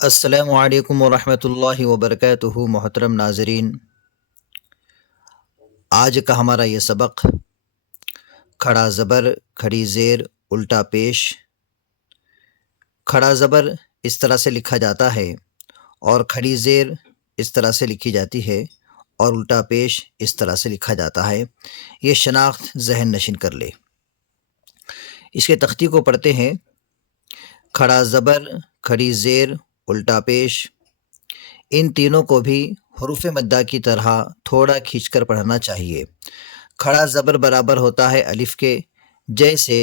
السلام علیکم ورحمۃ اللہ وبرکاتہ محترم ناظرین، آج کا ہمارا یہ سبق کھڑا زبر کھڑی زیر الٹا پیش۔ کھڑا زبر اس طرح سے لکھا جاتا ہے اور کھڑی زیر اس طرح سے لکھی جاتی ہے اور الٹا پیش اس طرح سے لکھا جاتا ہے۔ یہ شناخت ذہن نشین کر لے۔ اس کے تختی کو پڑھتے ہیں۔ کھڑا زبر کھڑی زیر الٹا پیش، ان تینوں کو بھی حروف مدہ کی طرح تھوڑا کھینچ کر پڑھنا چاہیے۔ کھڑا زبر برابر ہوتا ہے الف کے، جیسے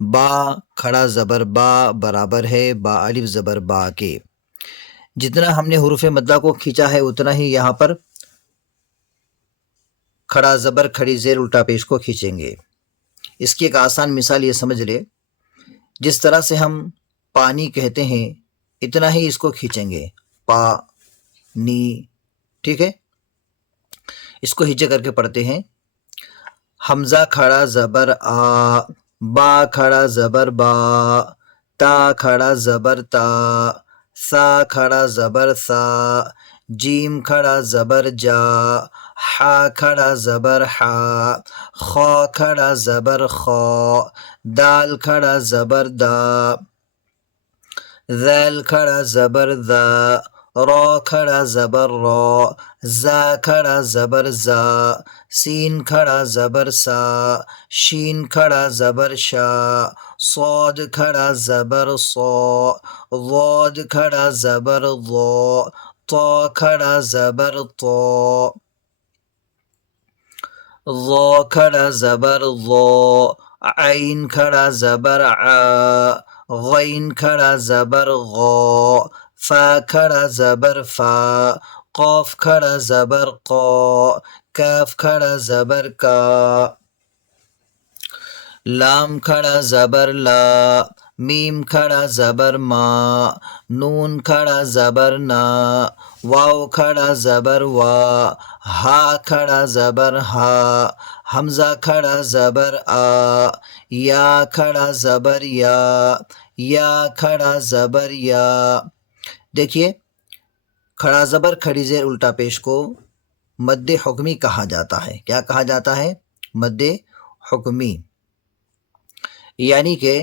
با کھڑا زبر با برابر ہے با الف زبر با کے۔ جتنا ہم نے حروف مدہ کو کھینچا ہے اتنا ہی یہاں پر کھڑا زبر کھڑی زیر الٹا پیش کو کھینچیں گے۔ اس کی ایک آسان مثال یہ سمجھ لے، جس طرح سے ہم پانی کہتے ہیں اتنا ہی اس کو کھینچیں گے، پا نی، ٹھیک ہے۔ اس کو ہجے کر کے پڑھتے ہیں۔ حمزہ کھڑا زبر آ، با کھڑا زبر با، تا کھڑا زبر تا، سا کھڑا زبر سا، جیم کھڑا زبر جا، حا کھڑا زبر حا، خا کھڑا زبر خا، دال کھڑا زبر دا، ذیل کھڑا زبر ذا، را کھڑا زبر را، زا کھڑا زبر زا، سین کھڑا زبر سا، شین کھڑا زبر شا، صاد کھڑا زبر صا، ضاد کھڑا زبر ضا، طا کھڑا زبر طا، ظا کھڑا زبر ظا، عین کھڑا زبر عا، غین کھڑا زبر غا، فا کھڑا زبر فا، قاف کھڑا زبر قا، کاف کھڑا زبر کا، لام کھڑا زبر لا، میم کھڑا زبر ما، نون کھڑا زبر نا، واو کھڑا زبر وا، ہا کھڑا زبر ہا، حمزہ کھڑا زبر آ، یا کھڑا زبر یا کھڑا زبر یا۔ دیکھیے، کھڑا زبر کھڑی زیر الٹا پیش کو مد حکمی کہا جاتا ہے۔ کیا کہا جاتا ہے؟ مد حکمی، یعنی کہ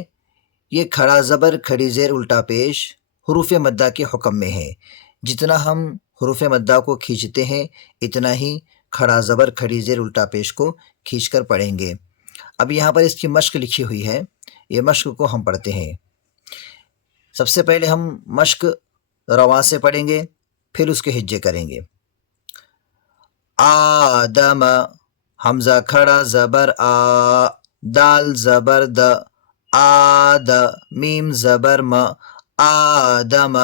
یہ کھڑا زبر کھڑی زیر الٹا پیش حروف مدہ کے حکم میں ہے۔ جتنا ہم حروف مدہ کو کھینچتے ہیں اتنا ہی کھڑا زبر کھڑی زیر الٹا پیش کو کھینچ کر پڑھیں گے۔ اب یہاں پر اس کی مشق لکھی ہوئی ہے، یہ مشق کو ہم پڑھتے ہیں۔ سب سے پہلے ہم مشق رواں سے پڑھیں گے، پھر اس کے ہجے کریں گے۔ آدم، حمزہ کھڑا زبر آ، دال زبر د، آد، میم زبر م، آدم۔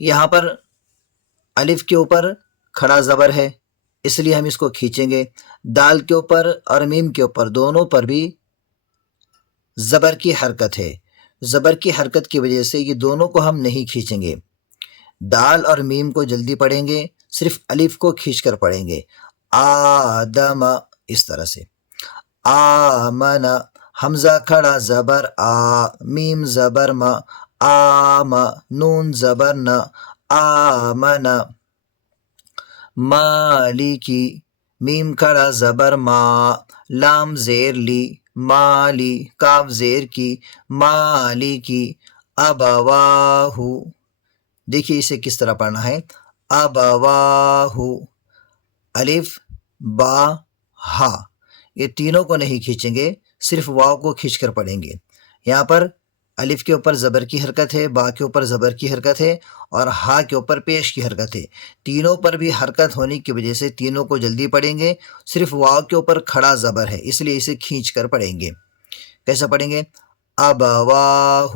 یہاں پر الف کے اوپر کھڑا زبر ہے، اس لیے ہم اس کو کھینچیں گے۔ دال کے اوپر اور میم کے اوپر دونوں پر بھی زبر کی حرکت ہے، زبر کی حرکت کی وجہ سے یہ دونوں کو ہم نہیں کھینچیں گے۔ دال اور میم کو جلدی پڑھیں گے، صرف الف کو کھینچ کر پڑھیں گے۔ آدم، اس طرح سے۔ آمن، حمزہ کھڑا زبر آ، میم زبر م، آم، نون زبر ن، آمن۔ مالکی، میم کھڑا زبر ما، لام زیر لی، مالی، کاف زیر کی، مالی کی۔ ابواہ، دیکھیے اسے کس طرح پڑھنا ہے۔ ابواہ، الف با ہا، یہ تینوں کو نہیں کھینچیں گے، صرف واو کو کھینچ کر پڑھیں گے۔ یہاں پر الف کے اوپر زبر کی حرکت ہے، با کے اوپر زبر کی حرکت ہے اور ہا کے اوپر پیش کی حرکت ہے۔ تینوں پر بھی حرکت ہونے کی وجہ سے تینوں کو جلدی پڑھیں گے۔ صرف واو کے اوپر کھڑا زبر ہے، اس لیے اسے کھینچ کر پڑھیں گے۔ کیسا پڑھیں گے؟ ابواہ،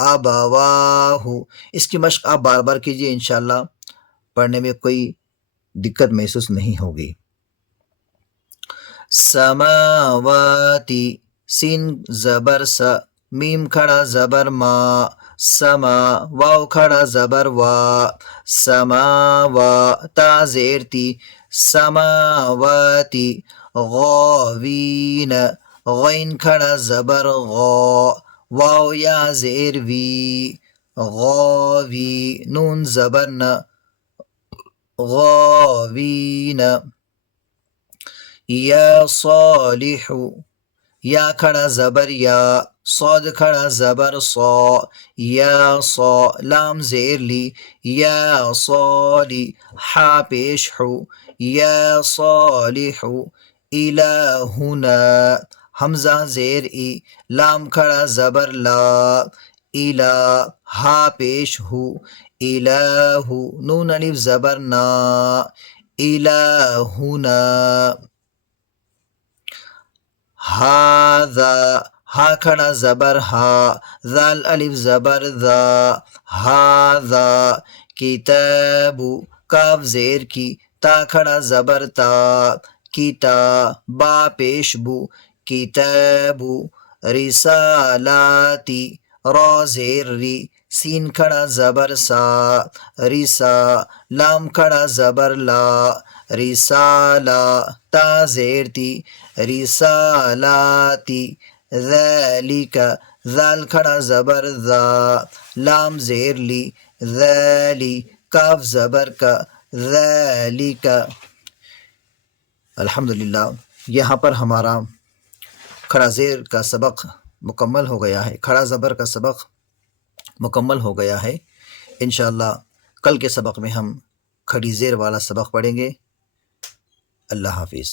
ابواہ۔ اس کی مشق آپ بار بار کیجئے، انشاءاللہ پڑھنے میں کوئی دقت محسوس نہیں ہوگی۔ سماواتی، سین زبر س، میم کھڑا زبر ما، سما، واو کھڑا زبر وا، سماوا، تا زیر تی، سماواتی۔ غاوین، غین کھڑا زبر غا، واو یا زیر وی، غاوی نون زبر ن غاوین یا صالح یا کھڑا زبر یا صاد کھڑا زبر صا یا صا لام زیر لی یا صالی ہا پیش ہو یا صالح الہنا حمزہ زیر ای لام کھڑا زبر لا الہ ہا پیش ہو الہ نون الف زبر نا الہنا ہاذا ہا کھڑا زبر ہا ذال الف زبر ذا ہاذا کتاب کاف زیر کی تا کھڑا زبر تا کتا با پیش بو کتاب رسالاتی را زیر ری سین کھڑا زبر سا رسا لام کھڑا زبر لا رسالہ تا زیر تی رسالاتی ذالک ذال کھڑا زبر ذا لام زیر لی ذالی کاف زبر کا ذالک الحمدللہ یہاں پر ہمارا کھڑا زیر کا سبق مکمل ہو گیا ہے، کھڑا زبر کا سبق مکمل ہو گیا ہے۔ انشاءاللہ کل کے سبق میں ہم کھڑی زیر والا سبق پڑھیں گے۔ اللہ حافظ۔